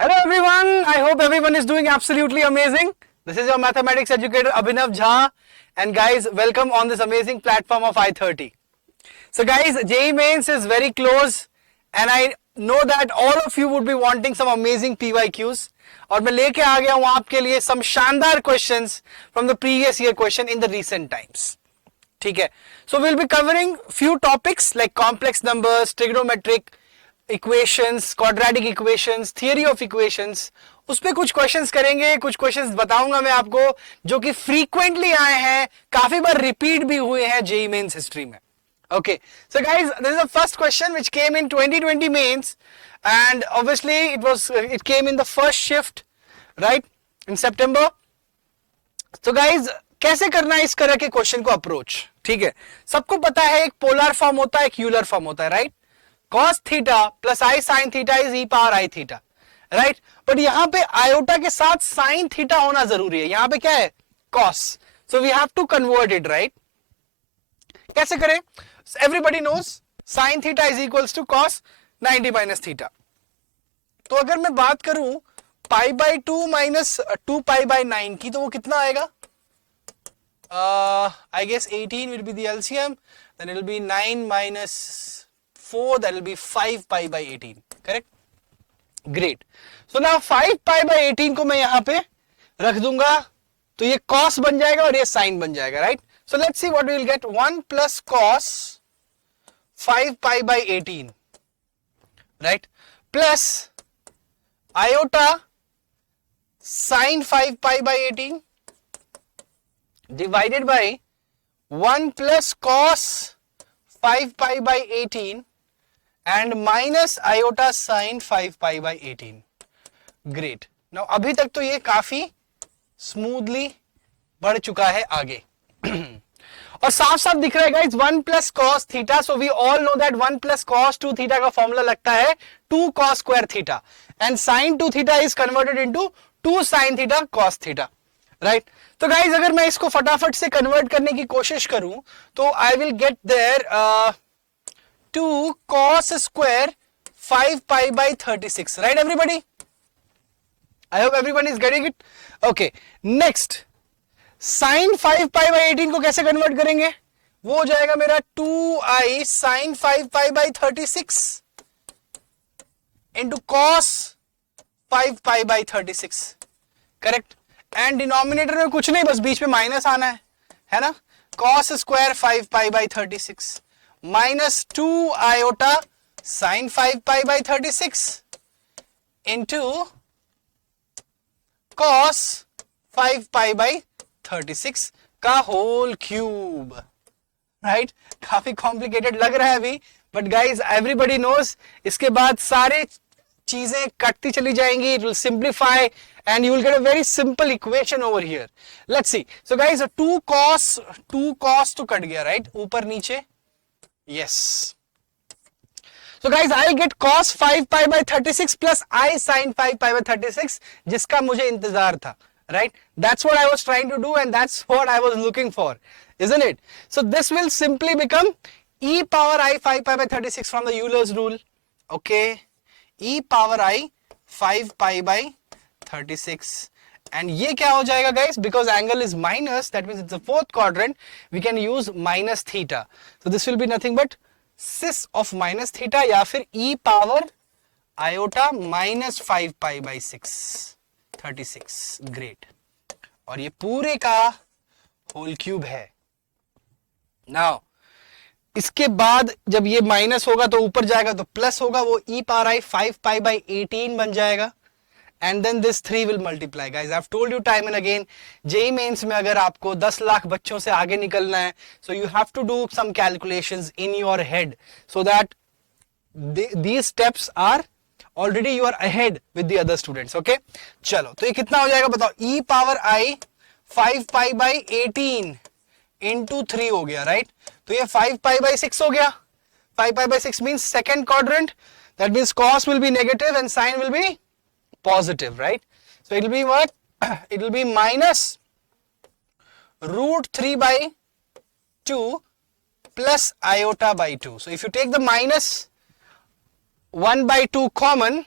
Hello everyone, I hope everyone is doing absolutely amazing. This is your mathematics educator Abhinav Jha, and guys, welcome on this amazing platform of I30. So guys, JEE Mains is very close and I know that all of you would be wanting some amazing PYQs और मैं लेके आ गया हूँ आपके लिए some शानदार questions from the previous year question in the recent times. ठीक है, so we'll be covering few topics like complex numbers, trigonometric equations, quadratic equations, theory of equations, उस पे कुछ क्वेश्चंस करेंगे, कुछ क्वेश्चंस बताऊंगा मैं आपको जो कि फ्रीक्वेंटली आए हैं, काफी बार रिपीट भी हुए हैं जेईई मेंस हिस्ट्री में. Okay, so guys, this is the first question which came in 2020 mains and obviously it came in the first shift, right, in September. So guys, कैसे करना है इस तरह के क्वेश्चन को अप्रोच? ठीक है, सबको पता है एक पोलर फॉर्म होता है, एक यूलर फॉर्म होता है, right? cos theta plus I sign theta is E power I theta, right? But यहां पे आयोटा के साथ साइन थीटा होना जरूरी है. यहां पे क्या है? cos. So we have to convert it, right? कैसे करें? Everybody knows sine theta is equals to cos 90 minus theta. तो अगर मैं बात करूं pi by 2 minus 2 pi by 9 की, तो वो कितना आएगा? I guess 18 will be the LCM, then it will be 9 minus 4, that will be 5 pi by 18, correct? Great. So now 5 pi by 18 को मैं यहाँ पे रख दूंगा, तो ये cos बन जाएगा और ये sin बन जाएगा, right? So let's see what we will get. 1 plus cos 5 pi by 18, right? Plus iota sin 5 pi by 18 divided by 1 plus cos 5 pi by 18 and minus iota sin 5 pi by 18. Great. Now अभी तक तो ये काफी smoothly बढ़ चुका है आगे और साफ साफ दिख रहा है guys 1 plus cos theta. So we all know that 1 plus cos 2 theta का फॉर्मूला लगता है 2 cos square theta and sin 2 theta is converted into 2 sin theta cos theta, right? तो गाइज अगर मैं इसको फटाफट से कन्वर्ट करने की कोशिश करूं तो I will get there 2 cos square 5 pi by 36, right everybody? I hope everyone is getting it. Okay, next sin 5 pi by 18 को कैसे कन्वर्ट करेंगे? वो हो जाएगा मेरा 2i sin 5 pi by 36 into cos 5 pi by 36, correct? And denominator में कुछ नहीं, बस बीच में माइनस आना है ना? cos square 5 pi by 36 minus 2 iota sin 5 pi by 36 into cos 5 pi by 36 का होल क्यूब, राइट? काफी कॉम्प्लिकेटेड लग रहा है अभी, बट गाइज एवरीबॉडी नोज इसके बाद सारे चीजें कटती चली जाएंगी. It will simplify and you will get a very simple equation over here. Let's see. So guys, 2 cos तो कट गया, right? ऊपर नीचे, yes. So guys, I'll get cos 5 pi by 36 plus I sin 5 pi by 36, जिसका मुझे इंतजार था, right? That's what I was trying to do and that's what I was looking for, isn't it? So this will simply become e power I 5 pi by 36 from the Euler's rule, okay? E power I 5 pi by 36 and ये क्या हो जाएगा guys? Because angle is minus, that means it's the fourth quadrant, we can use minus theta. So this will be nothing but cis of minus theta या फिर e power iota minus 5 pi by 6 36. Great. और ये पूरे का whole cube है. Now इसके बाद जब ये माइनस होगा तो ऊपर जाएगा तो प्लस होगा, वो e power i 5 pi by 18 बन जाएगा. And then this 3 will multiply. Guys, I've told you time and again, JEE Mains में अगर आपको 10 लाख बच्चों से आगे निकलना है, so you have to do some calculations in your head so that these steps are already you are ahead with the other students. Okay? चलो, तो ये कितना हो जाएगा बताओ? e power i 5 pi by 18 into 3 हो गया, right? तो ये 5 pi by 6 हो गया. 5 pi by 6 means second quadrant. That means cos will be negative and sin will be positive, right? So it will be what? It will be minus root 3 by 2 plus iota by 2. So if you take the minus 1 by 2 common,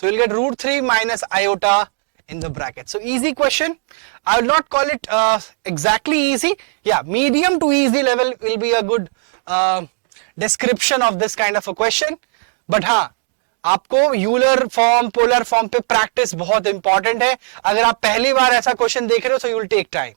So you'll get root 3 minus iota in the bracket. So easy question. I will not call it exactly easy. Yeah, medium to easy level will be a good description of this kind of a question. But हाँ, आपको Euler form, polar form पे practice बहुत important है. अगर आप पहली बार ऐसा question देख रहे हो, so you will take time.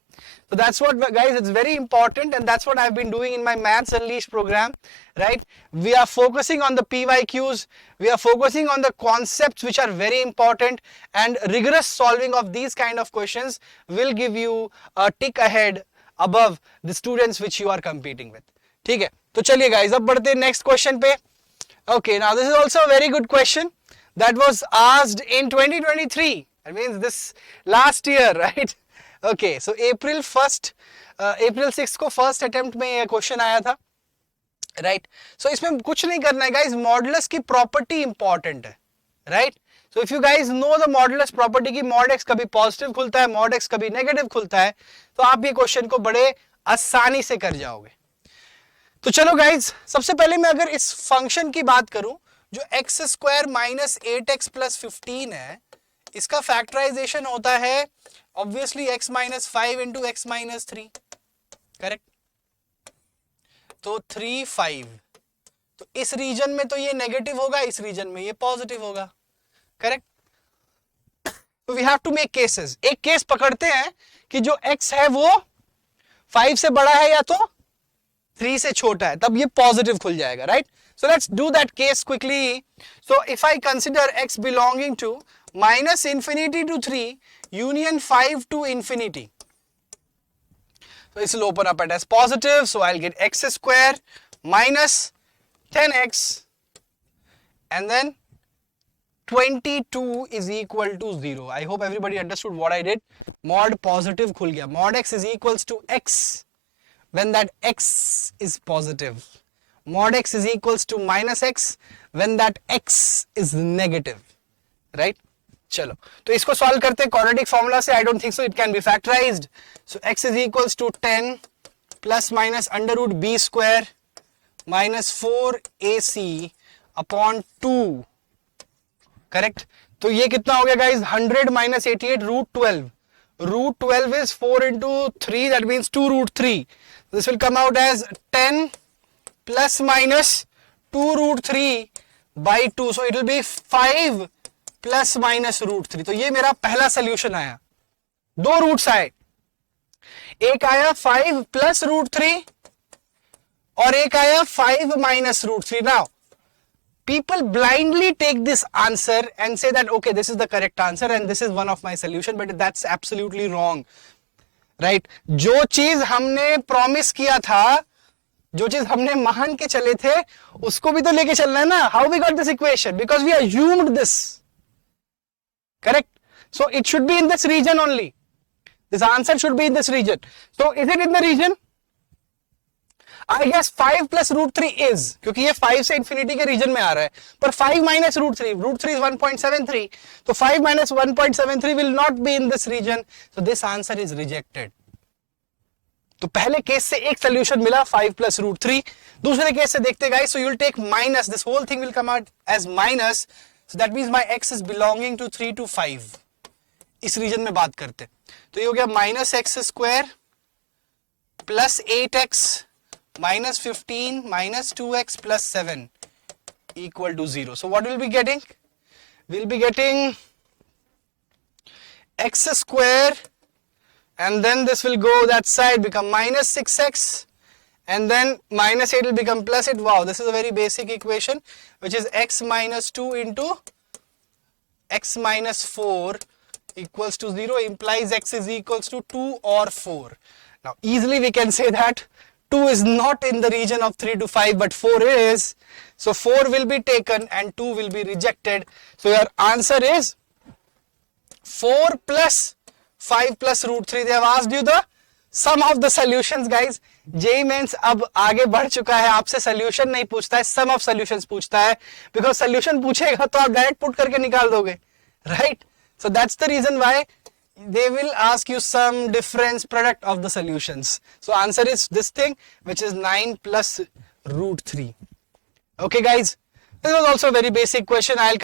So that's what, guys, it's very important, and that's what I've been doing in my Maths Unleashed program, right? We are focusing on the PYQs, we are focusing on the concepts which are very important, and rigorous solving of these kind of questions will give you a tick ahead above the students which you are competing with. ठीक है, तो चलिए guys, अब बढ़ते हैं next question पे. Okay, now this is also a very good question that was asked in 2023. That means this last year, right? Okay, so April 6 को first attempt में ये क्वेश्चन आया था, राइट? सो इसमें कुछ नहीं करना है गाइज, मॉडुलस की प्रॉपर्टी इंपॉर्टेंट है, right? So if you guys know the modulus property की मॉड एक्स कभी पॉजिटिव खुलता है, मॉड एक्स कभी नेगेटिव खुलता है, तो आप ये क्वेश्चन को बड़े आसानी से कर जाओगे. तो चलो गाइज, सबसे पहले मैं अगर इस फंक्शन की बात करूं जो x square minus 8x plus 15 है, इसका फैक्टराइजेशन होता है obviously x minus 5 into x minus 3, correct? तो 3 5, तो इस रीजन में तो ये नेगेटिव होगा, इस रीजन में ये पॉजिटिव होगा, करेक्ट? तो we have to make cases. एक केस पकड़ते हैं कि जो x है वो 5 से बड़ा है या तो 3 से छोटा है, तब ये पॉजिटिव खुल जाएगा, right? So let's do that case quickly. So if I consider x belonging to minus infinity to 3 union 5 to infinity, so this will open up it as positive, so I'll get x square minus 10x and then 22 is equal to 0. I hope everybody understood what I did. Mod positive khul gaya. Mod x is equals to x when that x is positive. Mod x is equals to minus x when that x is negative, right? चलो, तो इसको solve करते हैं quadratic formula से. I don't think so it can be factorised. सो x is equals to 10 plus minus under root b square minus 4ac upon 2, correct? तो ये कितना हो गया guys? 100 minus 88 root 12. Root 12 is 4 into 3, that means 2 root 3. This will come out as 10 plus minus 2 root 3 by 2. So it will be 5 plus minus root 3. तो ये मेरा पहला solution आया. दो रूट्स आए, एक आया 5 plus root 3 और एक आया 5 minus root 3. Now people blindly take this answer and say that okay, this is the correct answer and this is one of my solution, but that's absolutely wrong, right? जो चीज हमने promise किया था, जो चीज हमने मान के चले थे, उसको भी तो लेके चलना है ना. How we got this equation? Because we assumed this, correct? So it should be in this region only. This answer should be in this region. So is it in the region? I guess 5 plus root 3 is, क्योंकि ये 5 से infinity के region में आ रहा है, पर 5 minus root 3 is 1.73, तो 5 minus 1.73 will not be in this region, so this answer is rejected. तो पहले केस से एक सोल्यूशन मिला 5 plus root 3. दूसरे केस से देखते guys, so you'll take minus, this whole thing will come out as minus, so that means my x is belonging to 3 to 5. इस reason में बात करते, तो ये हो गया minus x square plus 8x minus 15 minus 2x plus 7 equal to 0. So what will be getting? We'll be getting x square and then this will go that side, become minus 6x and then minus 8 will become plus 8. Wow, this is a very basic equation which is x minus 2 into x minus 4 equals to 0, implies x is equals to 2 or 4. Now easily we can say that 2 is not in the region of 3 to 5 but 4 is, so 4 will be taken and 2 will be rejected. So your answer is 4 plus 5 plus root 3. They have asked you the sum of the solutions guys. JEE Mains अब आगे बढ़ चुका है, आपसे solution नहीं पूछता है, sum of solutions पूछता है, because solution पूछेगा तो आप direct put करके निकाल दोगे, right? So that's the reason why they will ask you some difference product of the solutions. So answer is this thing, which is 9 plus root 3. Okay guys, this was also a very basic question. I'll